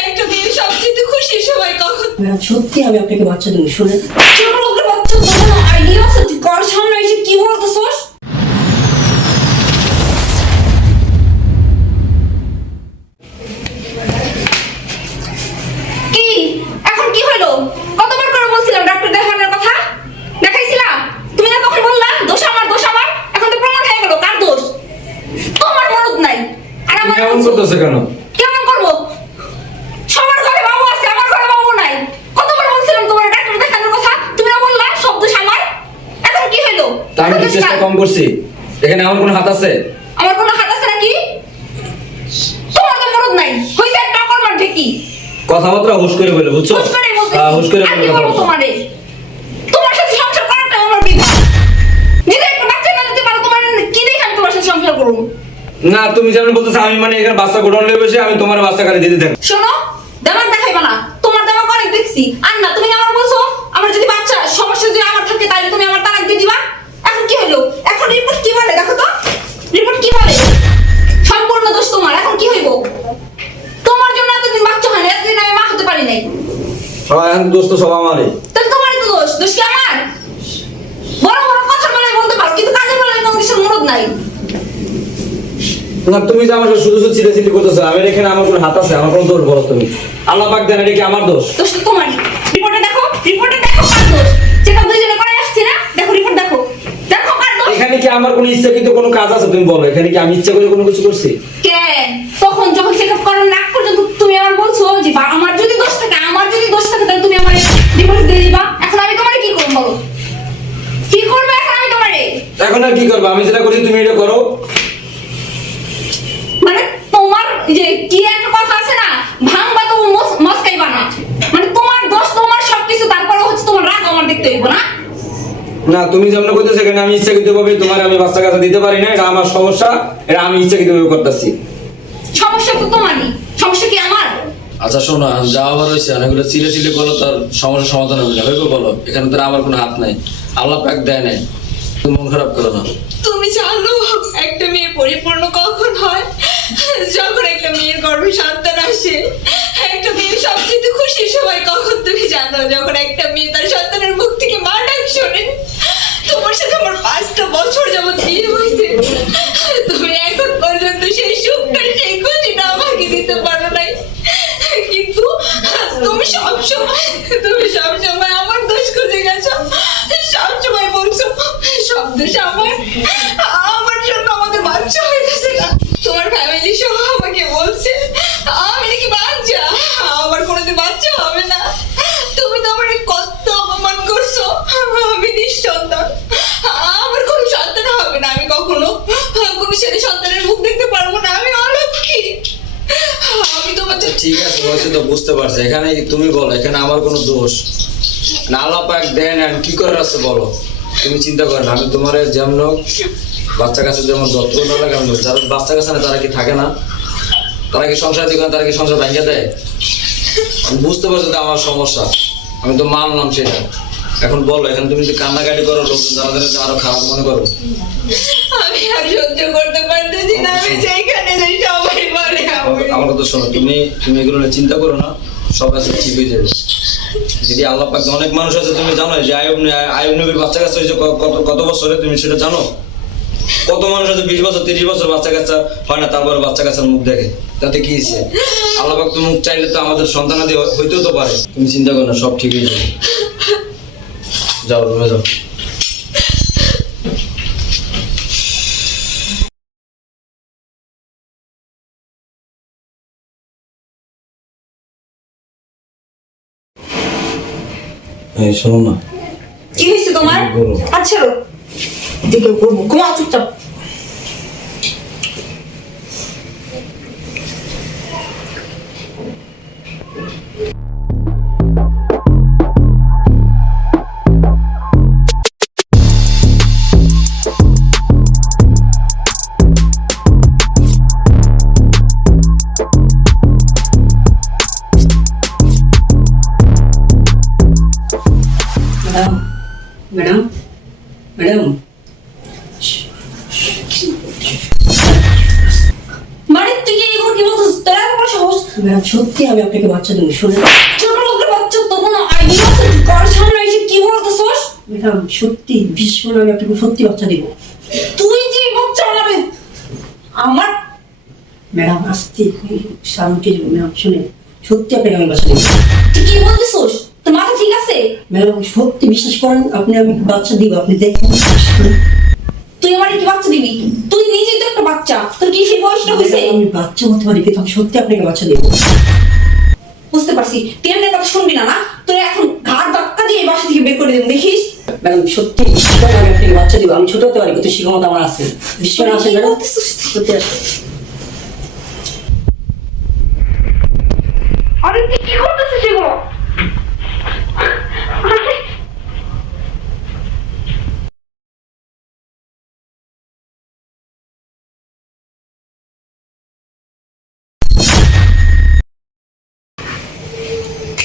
একটা মেয়ে সবচেয়ে খুশি সবাই কখন? ম্যাডাম সত্যি আমি আপনাকে বাচ্চা দেবো শুনে ছোট লোকের বাচ্চা তোর আইডিয়া আছে তুই কার সামনে এসে কি বলতেছস? কি? এখন কি হলো? কতবার করে বলছিলাম ডাক্তার দেখানোর কথা? দেখাইছিলাম? তুমি না তখন বললা দোষ আমার দোষ আমার। এখন তো প্রমাণ হয়ে গেল কার দোষ? তোমার মরদ নাই। আর আমার করতেছে কেন কেমন করব সবার ঘরে বাবু আছে আমার ঘরে বাবু নাই কতবার বলছিলাম তোমার ডাক্তার দেখানোর কথা তুমি না বললা সব দোষ আমার এখন কি হলো তা আমি কি চেষ্টা কম করছি। এখানে এমন কোন হাত আছে? আমার কোনো হাত আছে নাকি? তোমার তো মরদ নাই। হইছে একটা করমার ঢেকি। কথাবার্তা হুশ করে বলে বুঝছ? হুশ করে বলতেছি। হ্যাঁ, হুশ করে বলে কি বলব তোমারে? তোমার সাথে সংসার করাটা আমার বিধান যদি একটা বাচ্চা না দিতে পারো তোমার কি দেখে আমি তোমার সাথে সংসার করব? না তুমি যেমন বলতেছো আমি মানে এখানে বাচ্চা গোডাউন নিয়ে বসে আমি তোমার বাচ্চা খালি দিতে থাকি। শোনো দামাক দেখাইবা না। তোমার দামাক অনেক দেখছি। আর না তুমি আমার বলছো আমার যদি বাচ্চা সমস্যা যদি আমার থাকে তাহলে তুমি আমার তালাক দিয়ে দিবা এখন কি হলো এখন রিপোর্ট কি বলে? দেখো তো। রিপোর্ট কি বলে? সম্পূর্ণ দোষ তোমার। এখন কি হইব? তোমার জন্য এতদিন বাচ্চা হয় না এতদিন আমি মা হতে পারি নাই। সবাই এখন দোস্ত সব আমারই। তাহলে তো দোষ। দোষ কি আমার? বড় বড় কথা বলে বলতে পারো কিন্তু কাজের বেলায় কোনো মরদ নাই। না তুমি যে আমার শুধু শুধু চিলে চিলি করতেছো আমি এখানে আমার কোনো হাত আছে? আমার কোনো দোষ বলো তুমি। আল্লাহ পাক দেন এটা কি আমার দোষ? দোষ তো তোমারই। রিপোর্টে দেখো রিপোর্টে দেখো। এখানে কি আমার কোনো ইচ্ছাকৃত কোনো কাজ আছে? তুমি বলো এখানে কি আমি ইচ্ছা করে কোনো কিছু করছি? কেন তখন যখন চেক আপ করার আগ পর্যন্ত তুমি আমার বলছো যে বা আমার যদি দোষ থাকে আমার যদি দোষ থাকে তাহলে তুমি আমার ডিভোর্স দিয়ে দিবা। এখন আমি তোমারে কি করব? বলো কি করবে এখন আমি তোমারে? এখন আর কি করব? আমি যেটা করি তুমি এটা করো। মানে তোমার যে কি একটা কথা আছে না ভাঙবা তো মস- মস্কাইবা না মানে তোমার দোষ তোমার সবকিছু তারপরে হচ্ছে তোমার রাগ আমার দেখতে হইব না? না তুমি যেমন করতেছো এখানে আমি ইচ্ছাকৃত ভাবে তোমার আমি বাচ্চা কাচ্চা দিতে পারি না এটা আমার সমস্যা এটা আমি ইচ্ছাকৃত ভাবে করতেছি। সমস্যা তো তোমারই সমস্যা কি আমার? আচ্ছা শোনো যা আবার হয়েছে অনেকগুলো চিলে চিলে করল তার সমস্যার সমাধান হবে না। হইবে বলো এখানে তো আমার কোনো হাত নাই। আল্লাহ পাক দেয় নাই। তুমি মন খারাপ করো না। তুমি জানো একটা মেয়ে পরিপূর্ণ কখন হয়? যখন একটা মেয়ের গর্ভে সন্তান আসে একটা মেয়ে সবচেয়ে খুশি সবাই কখন তুমি জানো? যখন একটা মেয়ে তার সন্তানের মুখ থেকে মা ডাক শোনে তোমার সাথে আমার পাঁচটা বছর যাবত বিয়ে হয়েছে তুমি এখন পর্যন্ত সেই সুখটা সেই খুশিটা আমাকে দিতে পারো নাই কিন্তু তুমি সবসময় তুমি সবসময় আমার দোষ খুঁজে গেছো সবসময় বলছো সব দোষ আমার আমার জন্য আমাদের বাচ্চা হয়ে গেছে না তোমার ফ্যামিলি সহ আমাকে বলছে আমি নাকি বাচ্চা আমার কোনোদিন বাচ্চা হবে না তুমি তো আমার কত অপমান করছ আমি নিঃসন্তান আমার কোনো সন্তান হবে না আমি কখনো কোনো ছেলে সন্তানের মুখ দেখতে পারব না আমি অলক্ষী আমি তোমার আচ্ছা ঠিক আছে বলছি তো বুঝতে পারছি। এখানে তুমি বলো এখানে আমার কোনো দোষ? না আল্লাহ পাক দেয় না কি করার আছে বলো? তুমি চিন্তা করো না আমি তোমার যেমন বাচ্চা কাছে যেমন যত্ন না লাগে আমি যারা বাচ্চা কাছে না তারা কি থাকে না? তারা কি সংসার দিকে তারা কি সংসার ভেঙে দেয়? আমি বুঝতে পারছি তো আমার সমস্যা। আমি তো মানলাম সেটা। এখন বলো এখন তুমি যদি কান্নাকাটি করো লোকজন জানা জানা আরও খারাপ মনে করো। আমি আর সহ্য করতে পারতেছি না আমি যেখানে যাই সবাই আমার- কথা শোনো, তুমি তুমি এগুলো নিয়ে চিন্তা করো না, সব আছে, ঠিক হয়ে যাবে। যদি আল্লাহ পাক অনেক মানুষ আছে, তুমি জানো যে আয়ব আয়ব নবীর বাচ্চা কাচ্চা হয়েছে কত কত বছরে, তুমি সেটা জানো? কত মানুষ আছে, বিশ বছর, তিরিশ বছর বাচ্চা কাচ্চা হয় না, তারপর বাচ্চা কাচ্চার মুখ দেখে, তাতে কি হয়েছে? আল্লাহ পাক তো মুখ চাইলে তো আমাদের সন্তানাদি হইতেও তো পারে। তুমি চিন্তা করো না, সব ঠিক হয়ে যাবে। যাও, রুমে যাও। এই শোনো না। কি হয়েছে তোমার। আচ্ছা দেখে করব। ঘুমাও চুপচাপ। কি বলতেছস? ম্যাডাম সত্যি আমি আপনাকে সত্যি বাচ্চা দেবো। তুই যে বাচ্চা আমারে? আমার? ম্যাডাম আসতে শান্তি ম্যাডাম শুনে সত্যি আপনাকে আমি বাচ্চা দেবো। তুই কি বলতেছস? মাথা ঠিক আছে? ম্যাডাম সত্যি বিশ্বাস করেন আপনি আমি বাচ্চা দিব আপনি দেখুন। তুই আমার কি বাচ্চা দিবি? তুই নিজেই তো একটা বাচ্চা। তোর কি সেই বয়সটা হয়েছে আমি বাচ্চা হতে পারি কিন্তু আমি সত্যি আপনাকে বাচ্চা দেবো। বুঝতে পারছি। এমনি কথা শুনবি না না? তোর এখন ঘাড় ধাক্কা দিয়ে বাসা থেকে বের করে দেবো দেখিস? ম্যাডাম সত্যি আমি আপনাকে বাচ্চা দিব। আমি ছোট হতে পারি কিন্তু শিক্ষমতা আমার আছে। বিশ্বাস না আছে ম্যাডাম? সত্যি আছে। আরে কি করতেছিস এগুলো?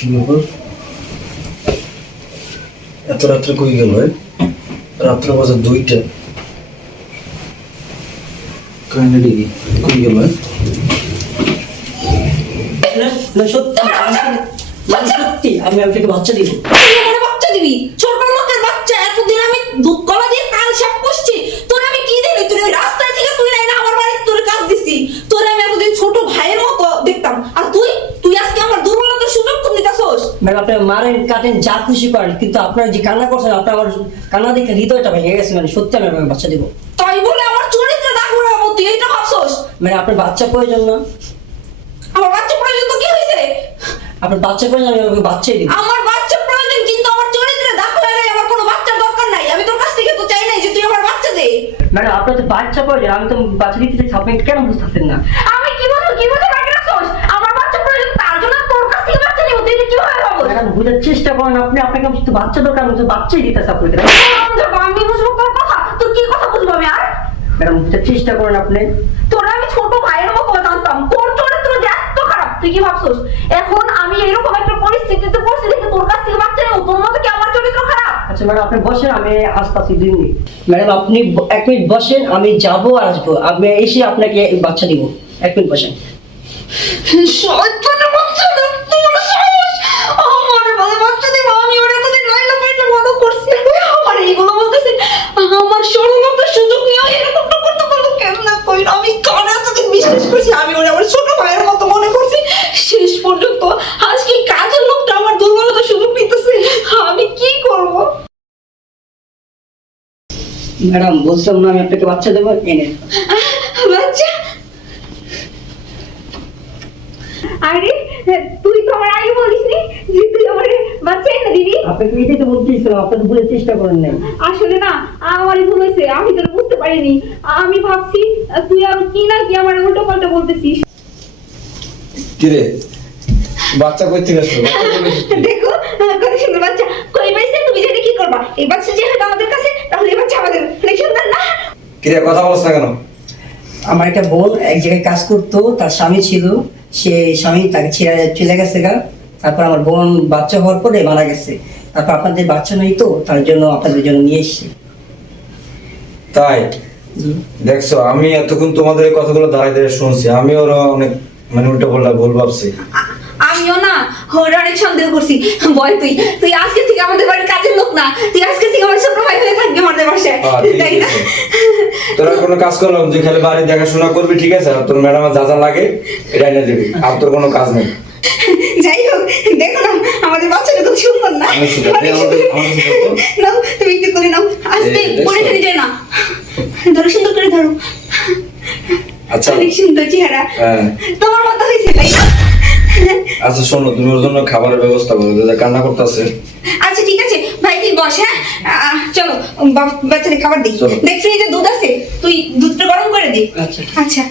আরে, এত রাত্রে কই গেল রাত্র বাজে দুইটা। কাহিনী কই গেল মানে আমি কি দিবি। তুই রাস্তায় থেকে তুই নাই না আমার বাড়িতে তোর কাজ দিছি তোর আমি এতদিন ছোট ভাইয়ের মতো দেখতাম আর তুই তুই আজকে আমার দুর্বলতার সুযোগ কোন দিতাছস ম্যাডাম আপনি মারেন কাটেন যা খুশি করেন কিন্তু আপনার যে কান্না করছেন আপনার আমার কান্না দেখে হৃদয়টা ভেঙে গেছে মানে সত্যি আমি আপনাকে বাচ্চা দিব। তাই বলে আমার চরিত্রে দাগ উড়াবো তুই এইটা ভাবছস? মানে আপনার বাচ্চা প্রয়োজন না। আমার বাচ্চা প্রয়োজন তো কি হয়েছে? আপনার বাচ্চা প্রয়োজন আমি আপনাকে বাচ্চাই দিব। আমার বাচ্চা প্রয়োজন কিন্তু আমার চরিত্রে দাগ উড়ালে আমার কোনো বাচ্চার দরকার নাই। আমি তোর কাছ থেকে তো চাই নাই যে তুই আমার বাচ্চা দে। ম্যাডাম আপনার তো বাচ্চা প্রয়োজন আমি তো বাচ্চা দিতে চাইছি আপনি কেন বুঝতেছেন না আমি কি বলব কি বলতে বাকি রাখছস আমার বাচ্চা প্রয়োজন তার জন্য তোর কাছ থেকে বাচ্চা নিব তুই এটা কীভাবে ভাবো ম্যাডাম বুঝার চেষ্টা করেন আপনি আপনাকে তো বাচ্চা দরকার আমি তো বাচ্চাই দিতেছি আপনাকে আমি বুঝব তোর কথা? কি কথা বুঝব আমি আর? ম্যাডাম বুঝার চেষ্টা করেন আপনি। তোর আমি ছোট ভাইয়ের মতো জানতাম। তোর চরিত্র যে এত খারাপ তুই কি ভাবছস? এখন আমি এরকম একটা পরিস্থিতিতে পড়ছি দেখে তোর কাছ থেকে বাচ্চা নেব তোর মতো কি আমার চরিত্র খারাপ? আচ্ছা ম্যাডাম আপনি বসেন আমি আসতেছি মিনিট। ম্যাডাম আপনি এক মিনিট বসেন আমি যাব আর আসব। আপনি এসে আপনাকে বাচ্চা দিব। এক মিনিট বসেন শয়তানের বাচ্চা না, তোর সাহস। আমারে বলে বাচ্চা দিব, আমি ওর এতদিন লাইলা পাইলা মজা করছি। আমার এইগুলো বলতেছে, আমার সরলতার সুযোগ নিয়ে এরকমটা করতে পারল আমি কানে এতদিন বিশ্বাস করছি, আমি ওরে আমার ছোট ভাইয়ের মতো মনে করছি। শেষ পর্যন্ত আজকে কাজের লোকটা আমার সুযোগ নিতেছে। আমি কি করব? ম্যাডাম বলছিলাম না আমি আপনাকে বাচ্চা দেবো এনে। বাচ্চা? আরে তুই তো আমার আগে বলিসনি যে তুই আমার বাচ্চা এনে দিবি। আপনাকে এটাই তো বলতেছিলাম আপনাকে বুঝার চেষ্টা করেন নাই। আসলে না আমারই ভুল হয়েছে আমি তোর বুঝতে পারিনি। আমি ভাবছি তুই আর কি না কি আমার উল্টো পাল্টা বলতেছিস? কিরে বাচ্চা কই থেকে আসলো? দেখো কত সুন্দর বাচ্চা। কই পাইছে? তুমি জেনে কি করবা? এই বাচ্চা যেহেতু আমাদের কাছে তাহলে এই বাচ্চা আমাদের। অনেক সুন্দর না। কিরে কথা বলছ না কেন? আমার একটা বোন এক জায়গায় কাজ করতো তার স্বামী ছিল। সে স্বামী তাকে ছেড়ে চলে গেছে গা। তারপর আমার বোন বাচ্চা হওয়ার পরে মারা গেছে। তারপর আপনাদের বাচ্চা নেই তো তার জন্য আপনাদের জন্য নিয়ে এসেছি। তাই? দেখছ আমি এতক্ষণ তোমাদের এই কথাগুলো দাঁড়িয়ে দাঁড়িয়ে শুনছি আমি ওরা অনেক মানে উল্টো বললা ভুল ভাবছি। আমিও না ওর অনেক সন্দেহ করছি। বল তুই তুই আজকে থেকে আমাদের বাড়ির কাজের লোক না তুই আজকে থেকে আমার ছোট ভাই হয়ে থাকবি আমাদের বাসায় তাই না? তোরা কোনো কাজ করলাম তুই খালি বাড়ি দেখাশোনা করবি ঠিক আছে? আর তোর ম্যাডাম যা যা লাগে এটা এনে দিবি আর তোর কোনো কাজ নেই যাই হোক দেখো না আমাদের বাচ্চাটা খুব সুন্দর না? অনেক সুন্দর। অনেক এই আমাদের- সুন্দর। আমাদের সুন্দর তো? নাও তুমি একটু করে নাও। আস্তে এই, দেখছ? পরে ফেলে যায় না। ধরো সুন্দর করে ধরো। আচ্ছা। অনেক সুন্দর চেহারা। হ্যাঁ। তোমার মতো হয়েছে তাই না? আচ্ছা শোনো তুমি ওর জন্য খাবারের ব্যবস্থা করো যে কান্না করতেছে। আচ্ছা ঠিক আছে। ভাই তুই বস হ্যাঁ? আহ, চলো বাচ্চাদের খাবার দিই। চলো। দেখ ফ্রিজে দুধ আছে। তুই দুধটা গরম করে দে। আচ্ছা। আচ্ছা।